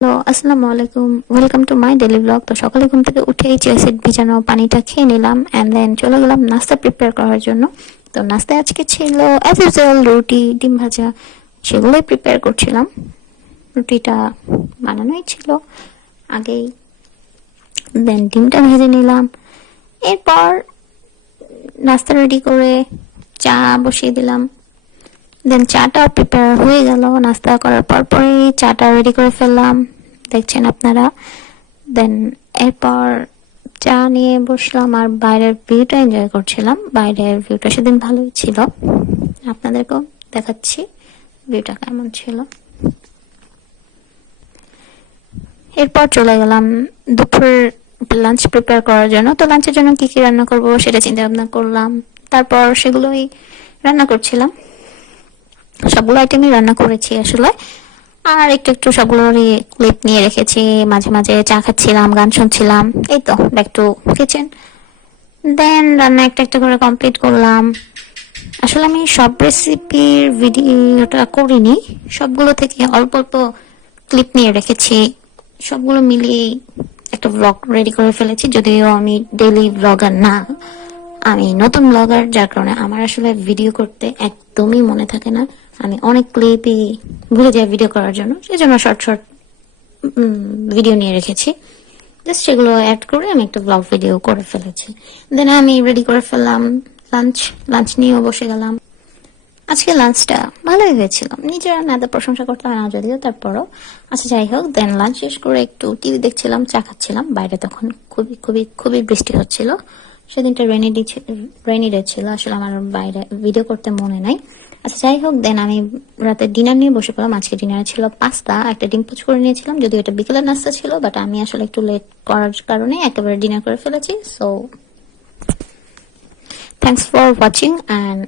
Hello, আসসালামু আলাইকুম। Welcome to my daily blog. তো সকালে ঘুম থেকে উঠেই চিয়া সিড ভিজানো পানিটা খেয়ে নিলাম অ্যান্ড দেন চলে গেলাম নাস্তা প্রিপেয়ার করার জন্য। তো নাস্তায় আজকে ছিল অ্যাজ ইউজুয়াল রুটি, ডিম ভাজা, সেগুলোই প্রিপেয়ার করছিলাম। রুটিটা বানানোই ছিল আগেই, দেন ডিমটা ভেজে নিলাম। এরপর নাস্তা রেডি করে চা বসিয়ে দিলাম। দেন চাটা প্রিপেয়ার হয়ে গেল। নাস্তা করার পরেই চাটা রেডি করে ফেললাম, দেখছেন আপনারা। দেন এরপর চা নিয়ে বসলাম আর বাইরের ভিউটা এনজয় করছিলাম। বাইরের ভিউটা সেদিন ভালোই ছিল, আপনাদেরকেও দেখাচ্ছি ভিউটা কেমন ছিল। এরপর চলে গেলাম দুপুর লাঞ্চ প্রিপেয়ার করার জন্য। তো লাঞ্চের জন্য কি কি রান্না করব সেটা চিন্তা ভাবনা করলাম, তারপর সেগুলোই রান্না করছিলাম। সবগুলো আইটেমই রান্না করেছি আসলে, আর একটু একটু সবগুলোরই ক্লিপ নিয়ে রেখেছি। মাঝে মাঝে চা খাচ্ছিলাম, গান শুনছিলাম, এই তো ব্যাক টু কিচেন। দেন রান্না একটা একটা করে কমপ্লিট করলাম। আসলে আমি সব রেসিপির ভিডিওটা করিনি, সবগুলো থেকে অল্প অল্প ক্লিপ নিয়ে রেখেছি। সবগুলো মিলিয়ে একটা ব্লগ রেডি করে ফেলেছি, যদিও আমি ডেইলি ব্লগার না, আমি নতুন ব্লগার, যার কারণে আমার আসলে ভিডিও করতে একদমই মনে থাকে না। আমি অনেক ক্লিপই ভুলে যাই ভিডিও করার জন্য, সেই জন্য শর্ট শর্ট ভিডিও নিয়ে রেখেছি। জাস্ট সেগুলো অ্যাড করে আমি একটা ব্লগ ভিডিও করে ফেলেছি। দেন আমি রেডি করে ফেললাম লাঞ্চ। লাঞ্চ নিয়েও বসে গেলাম। আজকে লাঞ্চটা ভালোই হয়েছিল, নিজের রান্না এত প্রশংসা করতে হয় না যদিও, তারপরও আচ্ছা যাই হোক। দেন লাঞ্চ শেষ করে একটু টিভি দেখছিলাম, চা খাচ্ছিলাম। বাইরে তখন খুবই খুবই খুবই বৃষ্টি হচ্ছিল। সেদিনটা রেনি ডে ছিল, আসলে আমার বাইরে ভিডিও করতে মনে নাই। আচ্ছা যাই হোক, দেন আমি রাতে ডিনার নিয়ে বসে পড়লাম। আজকে ডিনারে ছিল পাস্তা, একটা ডিম পোচ করে নিয়েছিলাম, যদিও এটা বিকেলের নাস্তা ছিল, বাট আমি আসলে একটু লেট করার কারণে একেবারে ডিনার করে ফেলেছি। So thanks for watching and